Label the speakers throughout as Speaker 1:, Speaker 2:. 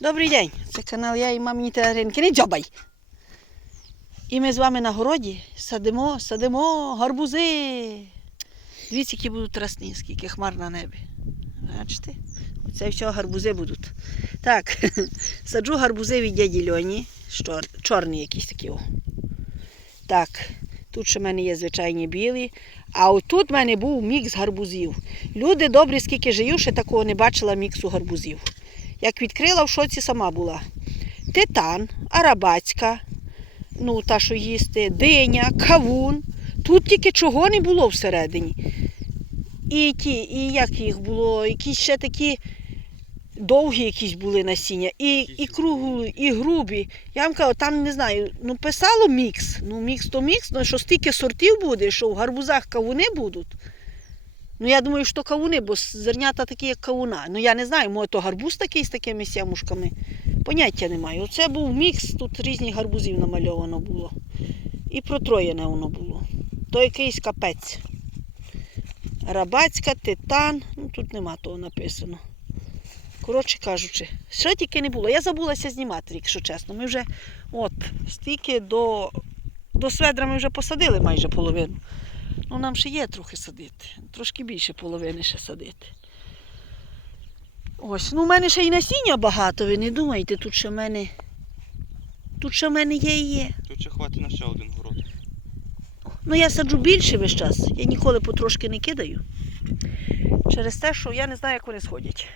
Speaker 1: Добрий день! Це канал я і мамині Таринки. Не дзьобай! І ми з вами на городі садимо, садимо гарбузи. Дивіться, які будуть росни, скільки хмар на небі. Бачите? Оце все гарбузи будуть. Так, саджу гарбузи від дяді Льоні. Щор- Чорні якісь такі. О. Так, тут ще в мене є звичайні білі. А отут в мене був мікс гарбузів. Люди добрі, скільки жию, ще такого не бачила міксу гарбузів. Як відкрила, в шоці сама була. Титан, арабацька, ну, та, що їсти, диня, кавун. Тут тільки чого не було всередині. І ті, і як їх було, якісь ще такі довгі якісь були насіння, і, і круглі, і грубі. Я вам кажу, там не знаю, ну писало мікс. Ну, мікс то мікс, ну що стільки сортів буде, що в гарбузах кавуни будуть. Ну, я думаю, що кавуни, бо зернята такі, як кавуна. Ну, я не знаю, може, то гарбуз такий з такими сямушками. Поняття не маю. Оце був мікс, тут різні гарбузів намальовано було. І протроєне воно було. То якийсь капець. Рабацька, титан. Ну, тут нема того написано. Коротше кажучи, що тільки не було. Я забулася знімати, якщо чесно. Ми вже от стільки до, до сведра ми вже посадили майже половину. Ну, нам ще є трохи садити. Трошки більше половини ще садити. Ось, ну в мене ще й насіння багато, ви не думайте, тут ще в мене. Тут ще в мене є і є.
Speaker 2: Тут ще хватить на ще один город.
Speaker 1: Ну я саджу більше весь час. Я ніколи потрошки не кидаю. Через те, що я не знаю, як вони сходять.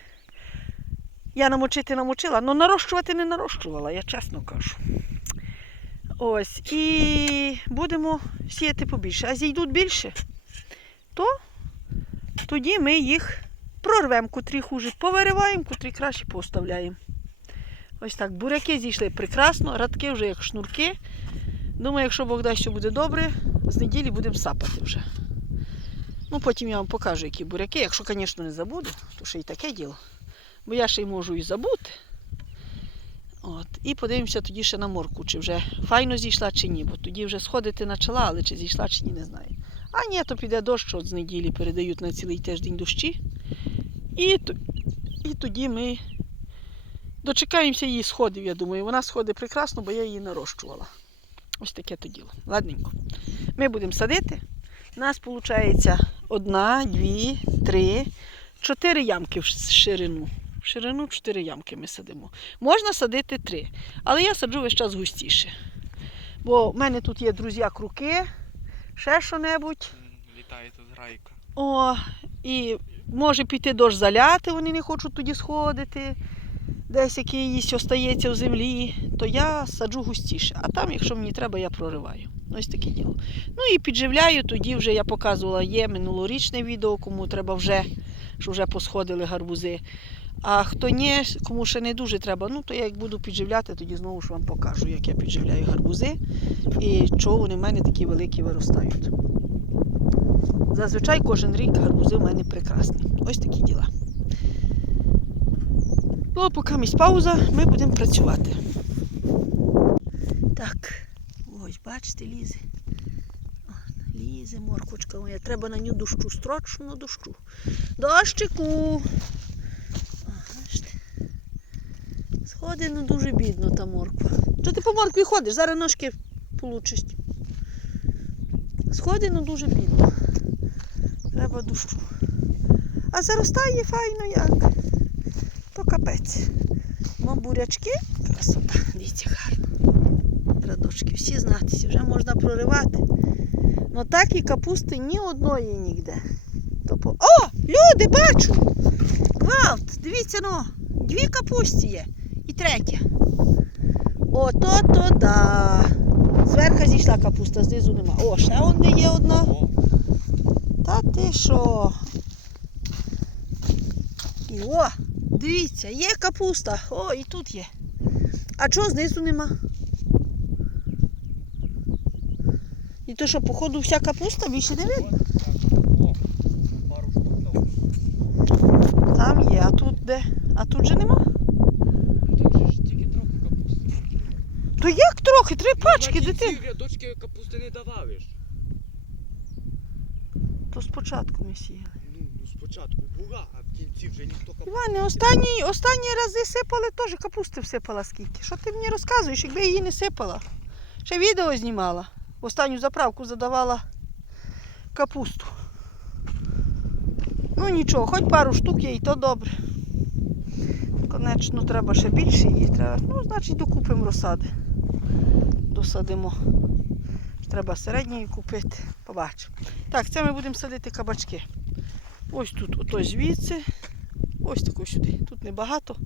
Speaker 1: Я намочити намочила, але нарощувати не нарощувала, я чесно кажу. Ось. І будемо сіяти побільше. А зійдуть більше, то тоді ми їх прорвемо, котрі хуже повириваємо, котрі краще поставляємо. Ось так. Буряки зійшли прекрасно, радки вже як шнурки. Думаю, якщо Бог дасть, що буде добре, з неділі будемо сапати вже. Ну, потім я вам покажу, які буряки. Якщо, звісно, не забуду, то ще й таке діло. Бо я ще й можу і забути. От. І подивимося тоді ще на морку, чи вже файно зійшла, чи ні. Бо тоді вже сходити почала, але чи зійшла, чи ні, не знаю. А ні, то піде дощ, от з неділі передають на цілий тиждень дощі. І, і тоді ми дочекаємося її сходів, я думаю. Вона сходить прекрасно, бо я її нарощувала. Ось таке то діло. Ладненько. Ми будемо садити. У нас виходить одна, дві, три, чотири ямки в ширину. В ширину чотири ямки ми садимо. Можна садити три, але я саджу весь час густіше. Бо в мене тут є друзі круки, ще що-небудь.
Speaker 2: Літає тут грайка.
Speaker 1: О, і може піти дощ заляти, вони не хочуть тоді сходити. Десь якийсь остається в землі, то я саджу густіше. А там, якщо мені треба, я прориваю. Ось таке діло. Ну і підживляю, тоді вже я показувала, є минулорічне відео, кому треба вже, що вже посходили гарбузи. А хто ні, кому ще не дуже треба, ну то я як буду підживляти, тоді знову ж вам покажу, як я підживляю гарбузи і чого вони в мене такі великі виростають. Зазвичай кожен рік гарбузи в мене прекрасні. Ось такі діла. Ну, поки місць пауза, ми будемо працювати. Так, ось, бачите, лізе. Лізе морквочка моя. Треба на ню дощу, строчно дощу. Дощику. О, бачите. Сходить, ну дуже бідно та морква. Що ти по моркві ходиш? Зараз ножки получиш. Сходить, ну дуже бідно. Треба дощу. А заростає файно як. То капець. Ну, бурячки, красота. Дивіться, гарно. Радочки, всі знатися, вже можна проривати. Ну так і капусти ні одної ніде. О! Люди, бачу! Гвалт! Дивіться, ну, дві капусті є. І третя. Ото то да. Зверху зійшла капуста, знизу нема. О, ще он де є одна. Та ти що? І о, дивіться, є капуста. О, і тут є. А чого знизу нема? І то що, походу, вся капуста більше не видно. Там є, а тут де? А тут же нема?
Speaker 2: Тут же ж тільки трохи капусти.
Speaker 1: То як трохи? Три пачки,
Speaker 2: Значить,
Speaker 1: дитин.
Speaker 2: ці рядочки капусти не давали ж.
Speaker 1: То спочатку ми сіяли.
Speaker 2: Ну, ну спочатку була, а в кінці вже ніхто капусту.
Speaker 1: Іване, останні, останні рази сипали теж капусти всипала скільки. Що ти мені розказуєш, якби її не сипала? Ще відео знімала. В останню заправку задавала капусту. Ну нічого, хоч пару штук є і то добре. Конечно, треба ще більше її. Треба. Ну, значить, докупимо розсади. Досадимо. Треба середньої купити. Побачимо. Так, це ми будемо садити кабачки. Ось тут, ото звідси. Ось таку сюди. Тут небагато.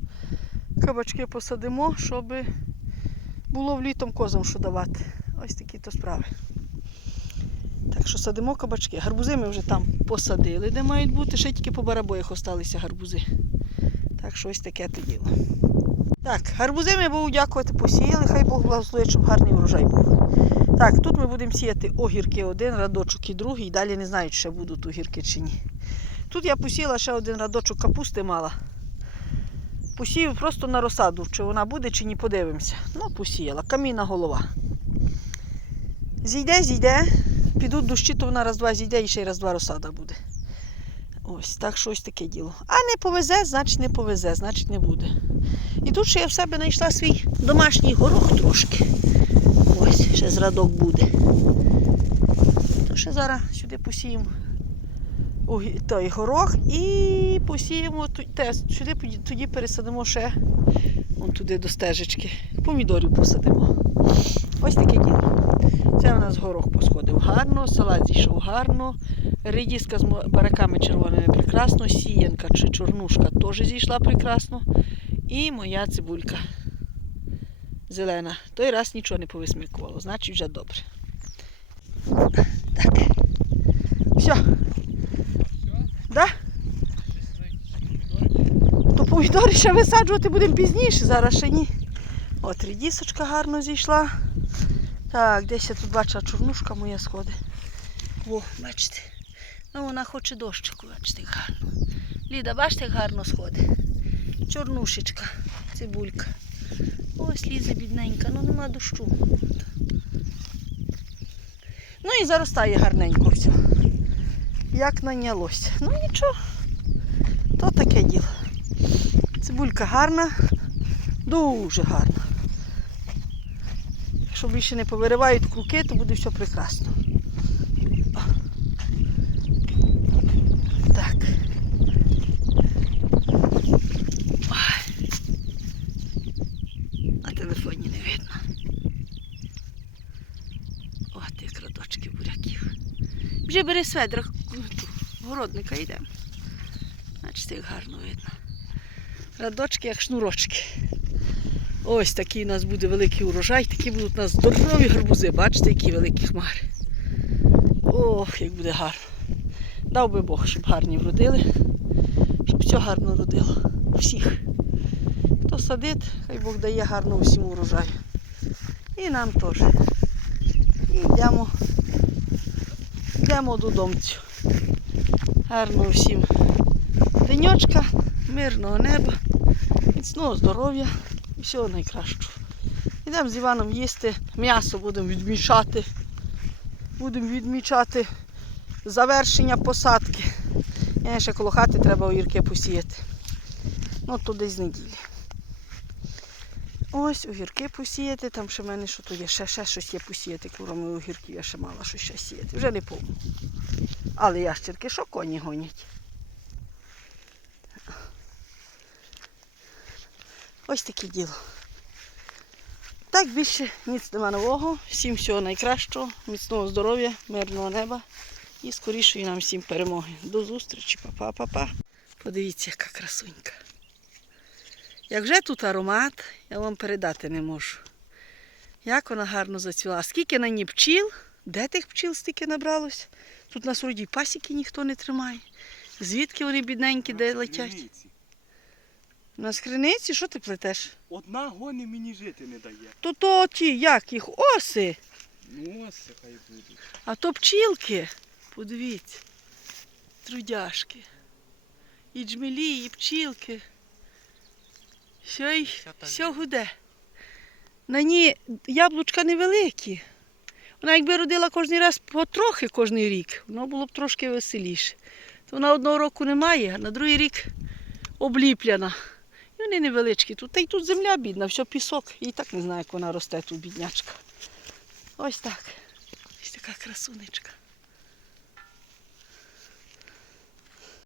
Speaker 1: Кабачки посадимо, щоб було влітом козам що давати. Ось такі то справи. Так що садимо кабачки. Гарбузи ми вже там посадили, де мають бути, ще тільки по барабоях осталися гарбузи. Так що ось таке то діло. Так, гарбузи ми Богу дякувати посіяли, хай Бог благословить, щоб гарний урожай був. Так, тут ми будемо сіяти огірки один, радочок і другий. Далі не знаю, чи ще будуть огірки чи ні. Тут я посіяла ще один радочок капусти мала. Посію просто на розсаду, чи вона буде, чи ні, подивимося. Ну, посіяла. Камінна голова. Зійде, зійде. Підуть дощі, то вона раз-два зійде і ще й раз-два розсада буде. Ось, так що ось таке діло. А не повезе, значить не повезе, значить не буде. І тут ще я в себе знайшла свій домашній горох трошки. Ось, ще з радок буде. То ще зараз сюди посіємо той горох і посіємо те, сюди тоді пересадимо ще вон туди до стежечки. Помідорів посадимо. Ось таке діло. Це у нас горох посходив гарно, салат зійшов гарно, редіска з бараками червоними прекрасно, сіянка чи чорнушка теж зійшла прекрасно. І моя цибулька зелена. Той раз нічого не повисмикувало, значить вже добре. Так. Все. Да? То помідори ще висаджувати будемо пізніше, зараз ще ні. От рідісочка гарно зійшла. Так, десь я тут бачила чорнушка моя сходить. О, бачите. Ну вона хоче дощику, бачите, гарно. Ліда, бачите, як гарно сходить. Чорнушечка, цибулька. Ось лізе бідненька, ну нема дощу. Ну і заростає гарненько все. Як нанялось. Ну нічого. То таке діло. Цибулька гарна, дуже гарна. Якщо більше не повиривають круки, то буде все прекрасно. О. Так. Ой. На телефоні не видно. От як радочки буряків. Вже бери сведра, городника йдемо. Бачите, як гарно видно. Радочки, як шнурочки. Ось такий у нас буде великий урожай, такі будуть у нас здорові гарбузи. Бачите, які великі хмари. Ох, як буде гарно. Дав би Бог, щоб гарні вродили, щоб все гарно родило. Всіх. Хто садить, хай Бог дає гарно усім урожай. І нам теж. І йдемо, йдемо додому. Гарно всім денечка, мирного неба, міцного здоров'я і всього найкращого. Йдемо з Іваном їсти, м'ясо будемо відмічати. Будемо відмічати завершення посадки. Я ще коло хати треба огірки посіяти. Ну, то десь з неділі. Ось огірки посіяти, там ще в мене що тут є, ще, ще щось є посіяти, крім огірків, я ще мала щось ще сіяти. Вже не помню. Але ящерки, що коні гонять. Ось таке діло. Так більше ніц нема нового. Всім всього найкращого, міцного здоров'я, мирного неба і скорішої нам всім перемоги. До зустрічі, па-па-па-па. Подивіться, яка красунька. Як вже тут аромат, я вам передати не можу. Як вона гарно зацвіла. Скільки на ній пчіл? Де тих пчіл стільки набралось? Тут на сроді пасіки ніхто не тримає. Звідки вони бідненькі, де летять? На скриниці, що ти плетеш?
Speaker 2: Одна гони мені жити не дає.
Speaker 1: То то ті, як їх, оси,
Speaker 2: Ну ось хай будуть.
Speaker 1: а то пчілки. Подивіться. Трудяшки. І джмелі, і пчілки. Все, й, все гуде. На ній яблучка невеликі. Вона якби родила кожен раз потрохи кожен рік, воно було б трошки веселіше. То вона одного року немає, а на другий рік обліпляна. І вони невеличкі тут. Та й тут земля бідна, все пісок. І так не знаю, як вона росте тут, біднячка. Ось так. Ось така красунечка.